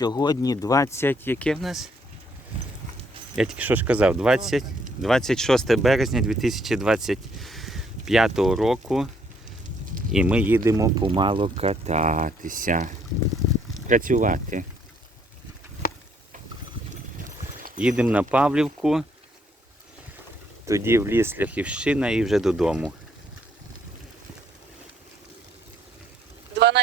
Сьогодні 20, яке в нас? Я тільки що ж казав, 20, 26 березня 2025 року. І ми їдемо помало кататися, працювати. Їдемо на Павлівку, тоді в ліс Ляхівщина і вже додому.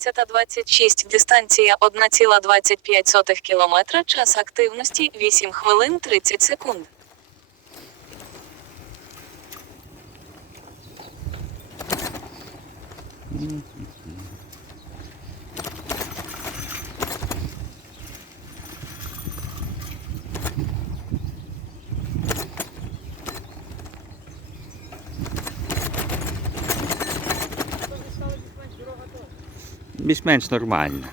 12.26. Дистанція 1,25 кілометра. Час активності 8 хвилин 30 секунд. Більш-менш нормально.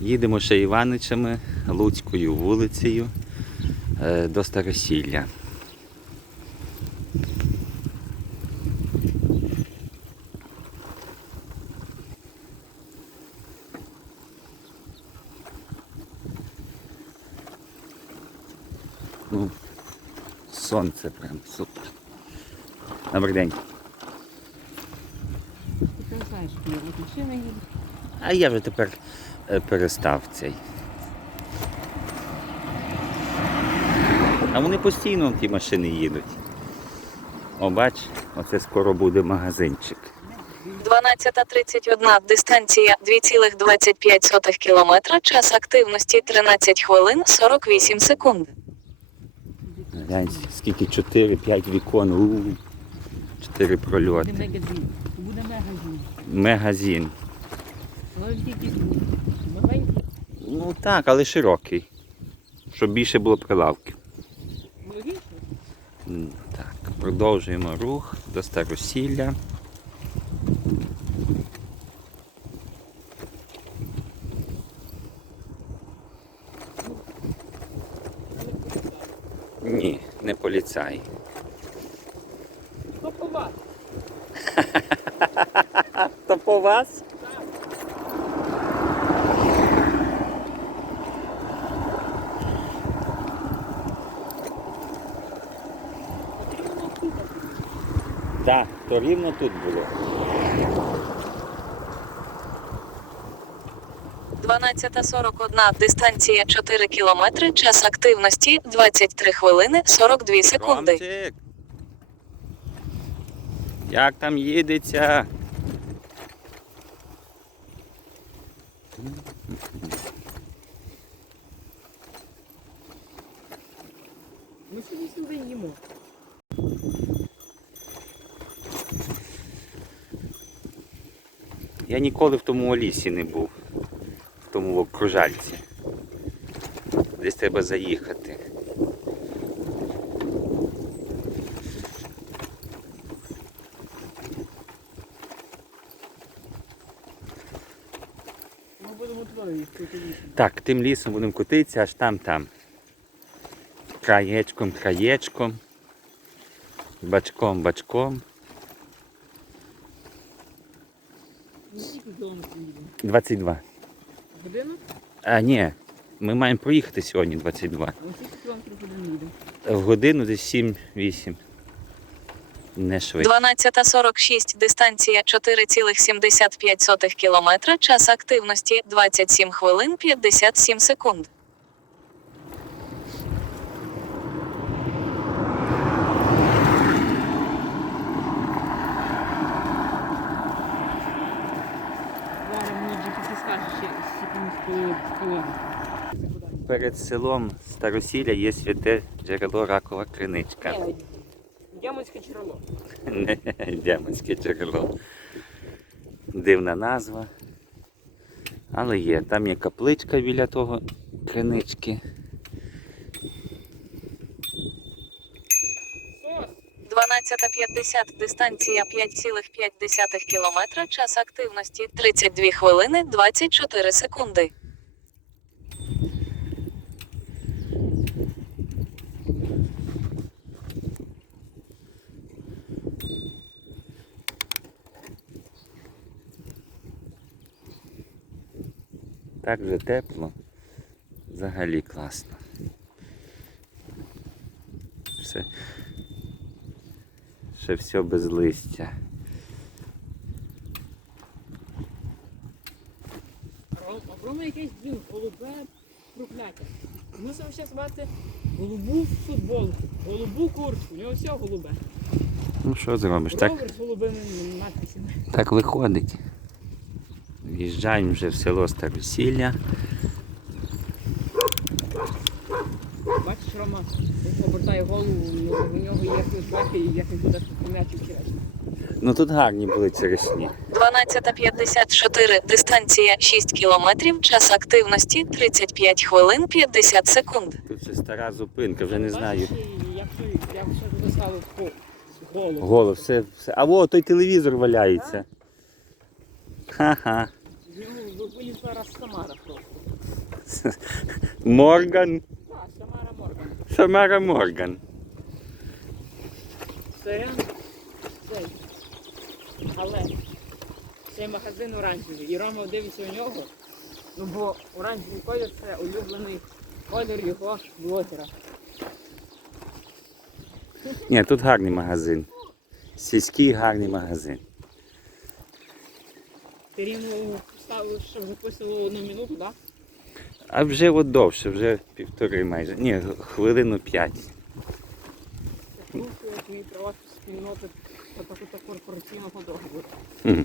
Їдемо ще Іваничами Луцькою вулицею е, до Старосілля. Ну, сонце прям супер. Добрий день. Ти знаєш, що я машина їде. А я вже тепер е, перестав цей. А вони постійно ті машини їдуть. О, бач, оце скоро буде магазинчик. 12.31. Дистанція 2,25 кілометра. Час активності 13 хвилин 48 секунд. Глянь, скільки 4-5 вікон. У, 4 прольоти. Буде магазин. Ну так, але широкий. Щоб більше було прилавків. Логічно. Так, продовжуємо рух до Старосілля. Ні, не поліцай. Хто по вас? По вас? Потрібно тут. Так, то рівно тут було. 12.41. Дистанція 4 кілометри. Час активності 23 хвилини 42 секунди. Ромчик! Як там їдеться? Ми сьогодні сюди їмо. Я ніколи в тому лісі не був, в тому окружальці. Десь треба заїхати. Будемо туди їсти. Так, тим лісом будемо котитися, аж там там. Краєчком, краєчком. Бачком, бачком. Скільки кілометрів їдемо? 22. Годину? А ні, ми маємо проїхати сьогодні 22. Ми скільки кілометрів годину їдемо? В годину десь 7-8. Не швидко. 12.46. Дистанція 4,75 кілометра. Час активності 27 хвилин 57 секунд. Перед селом Старосілля є святе джерело ракова криничка. Дямонське джерело. Не Дяманське джерело. Дивна назва. Але є. Там є капличка біля того кринички. Сос! 12.50. Дистанція 5,5 кілометра. Час активності 32 хвилини 24 секунди. Так вже тепло. Взагалі класно. Все. Ще все без листя. Рома якесь, блін, голубе прокляття. Мусимо зараз мати голубу футболку, голубу куртку, у нього все голубе. Ну що зробиш? Так, Ровер з голубими надписями. так виходить. В'їжджаємо вже в село Старосілля. Бачиш, Рома повертає голову, у нього є флешбеки, як він туди м'ячик вчорашній. Ну тут гарні були черешні. 12.54, дистанція 6 кілометрів, час активності 35 хвилин 50 секунд. Тут ще стара зупинка, вже не знаю. Бачиш, і як що, як що туди ставив по- голову. Голо, все, все. А во, той телевізор валяється. Ха-ха. Виліз зараз Самара просто. Морган. Так, Самара Морган. Самара Морган. Це цей. Але цей магазин оранжевий. І Рома дивиться у нього. Ну бо оранжевий колір це улюблений колір його блогера. Ні, тут гарний магазин. Сільський гарний магазин. Ти рівно ставив, щоб записувало одну минуту, так? А вже от довше, вже півтори майже. Ні, хвилину п'ять. Порушує твої права спільноти та та корпораційного договору. Хм.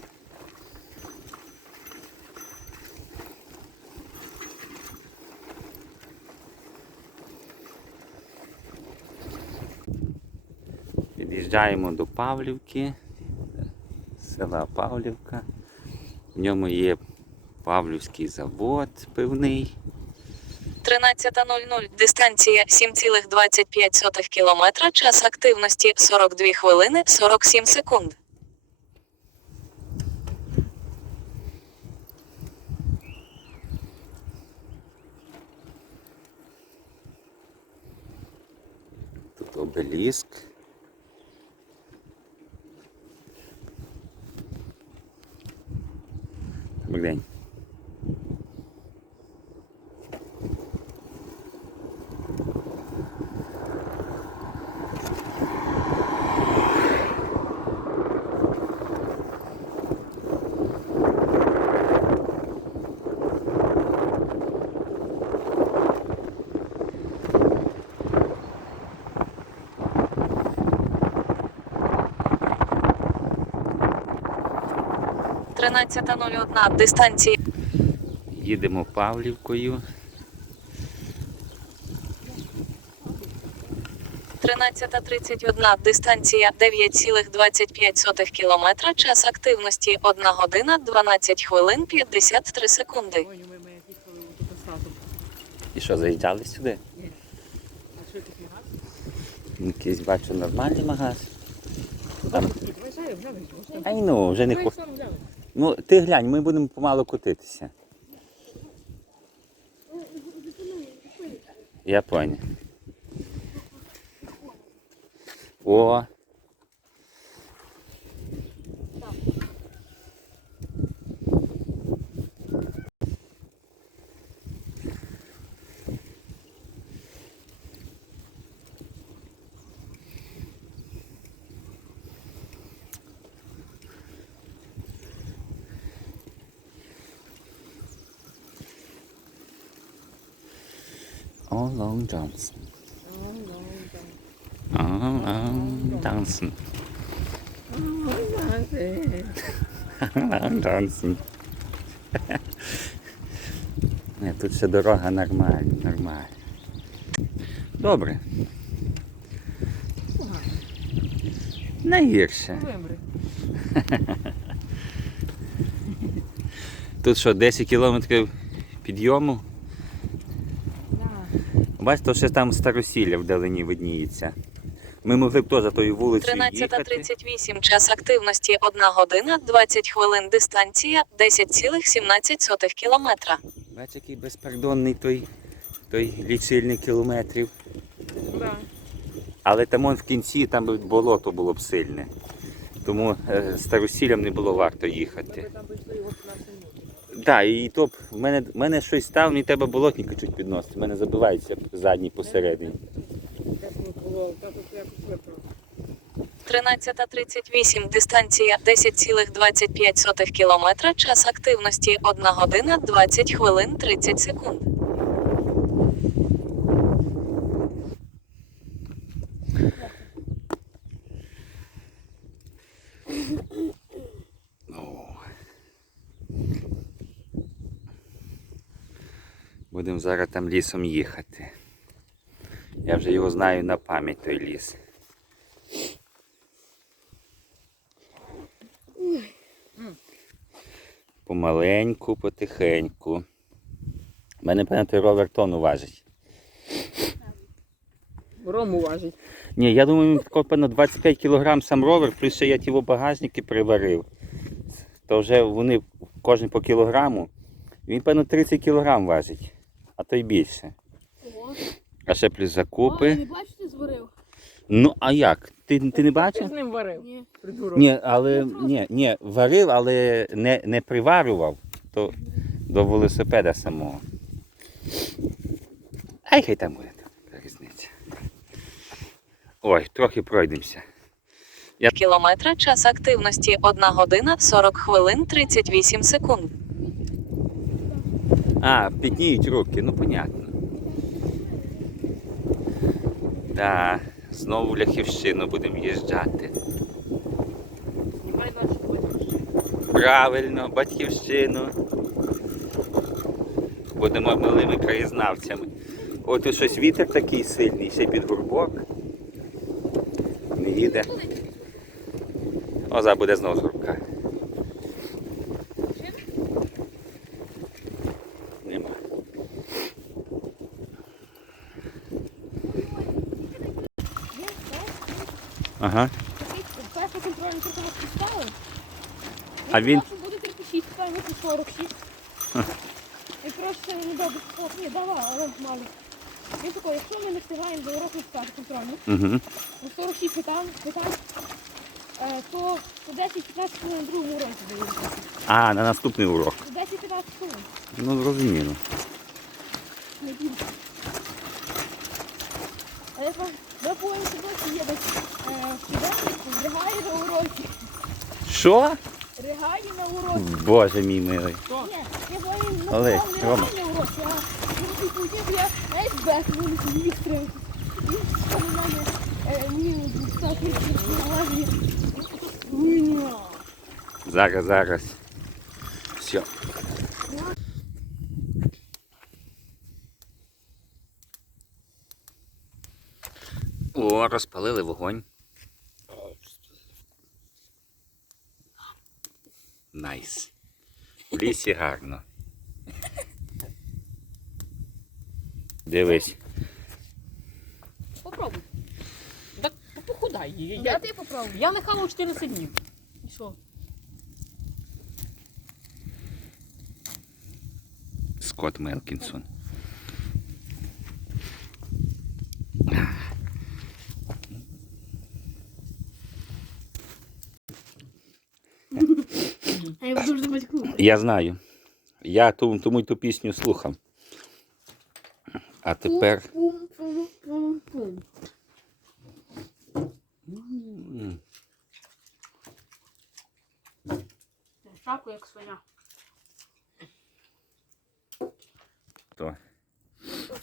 Під'їжджаємо до Павлівки, села Павлівка. В ньому є Павлівський завод пивний. 13.00, дистанція 7,25 кілометра, час активності 42 хвилини 47 секунд. Тут обеліск. Добрий день. – 13.01, дистанція Їдемо Павлівкою. 13.31, дистанція 9,25 кілометра, час активності 1 година 12 хвилин 53 секунди. Тут. І що, заїжджали сюди? А що якийсь магаз? Якийсь бачу нормальний магаз. Там. Ай ну, вже не Давай хо. сам глянемо. Ну, ти глянь, ми будемо помало котитися. Я понял. О. Oh, Long Johnson. Oh, Long Johnson. Long Johnson. Ні, тут ще дорога нормальна, нормальна. Добре. Найгірше. Тут що, 10 кілометрів підйому? Бачите, то ще там старосілля вдалині видніється. Ми могли б теж тою вулицею 13.38, час активності 1 година 20 хвилин, дистанція 10,17 кілометра. Бачиш, який безпардонний той, той лічильник кілометрів. Да. Але там он в кінці там болото було б сильне. Тому е, старосіллям не було варто їхати. Там прийшли його 15 минут. Так, і то в мене, в мене щось став, мені треба болотника чуть підносити. В мене забивається задній посередині. Як було, так от якось випало. 13.38, дистанція 10,25 кілометра, час активності 1 година 20 хвилин 30 секунд. Будемо зараз там лісом їхати. Я вже його знаю на пам'ять той ліс. Помаленьку, потихеньку. У мене, певно, той ровер тонну важить. Рому важить. Ні, я думаю, він певно, 25 кг сам ровер, плюс ще я ті багажники приварив. То вже вони кожен по кілограму. Він, певно, 30 кг важить, а то й більше. Ого. А ще плюс закупи. не бачите, зварив? Ну, а як? Ти, ти не Ти бачив? з ним варив. Ні. Ні, але ні, ні, варив, але не, не приварював то до велосипеда самого. Ай, хай там буде різниця. Ой, трохи пройдемося. Кілометра, час активності 1 година 40 хвилин 38 секунд. А, підніють руки, ну понятно. Так, знову в Ляхівщину будемо їжджати. Знімай наші фотки. Правильно, батьківщину. Будемо милими краєзнавцями. Ой, тут щось вітер такий сильний, ще під горбок. Не їде. О, зараз буде знову з горбка. Ага. Першу контрольну картину поставив. А він- буде 36, ставимо 46. І просто не добре ні, давай, але мало. Він такий, якщо ми не встигаємо до уроку стати контрольну, Угу. ну 46 питань, питань, е, то по 10-15 хвилин на другому уроці дають. А, на наступний урок. По 10-15 хвилин. Ну, зрозуміло. Не більше. А я кажу, ви повинні сьогодні є десь е, студент, ригає на уроці. Що? Ригає на уроці. Боже мій милий. Ні, я воїн Олег, написав не Рома. реальний урок, а другий подів я айсбек вулиці Вікторів. Він що на мене е, 230 кілометрів. Хуйня. Зараз, зараз. Все. О, розпалили вогонь. Найс. В лісі гарно. Дивись. Попробуй. Так похудай. Я, Я я, ти попробуй. я не хавав 14 днів. І що? Скотт Мелкінсон. А я буду вже батьку. Я знаю. Я ту, тому й ту пісню слухав. А тепер. Шаку як свиня. То.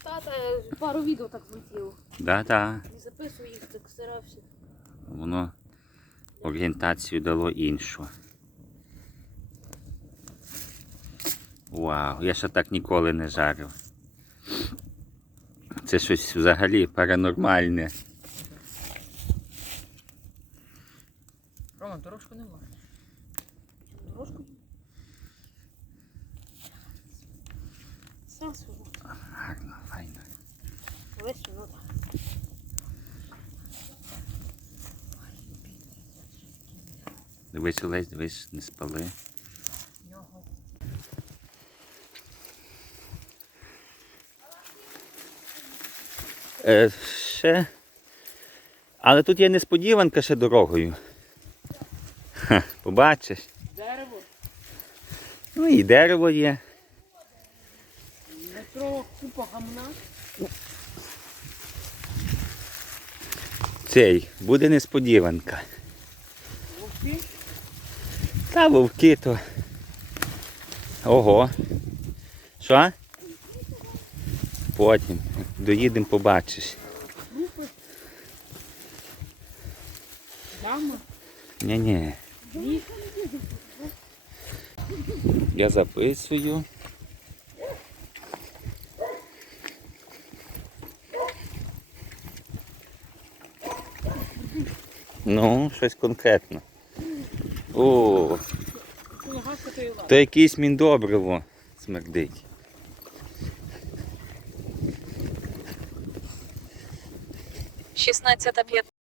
Тата пару відео так злетіло. Да-да. Не записую їх, так старався. Воно орієнтацію дало іншу. Вау, я ще так ніколи не жарив. Це щось взагалі паранормальне. Роман, дорожку не можна. Дорожку. Сам свого. Гарно, файно. Весь минута. Дивись, Олесь, дивись, не спали. Е, ще. Але тут є несподіванка ще дорогою. Ха, побачиш. Дерево. Ну і дерево є. Метро купа гамна. Цей, буде несподіванка. Вовки. Та вовки то. Ого. Що? Потім. Доїдемо, побачиш. Ні-ні. Я записую. Ну, щось конкретно. О, то якийсь міндобриво смердить. Шістнадцята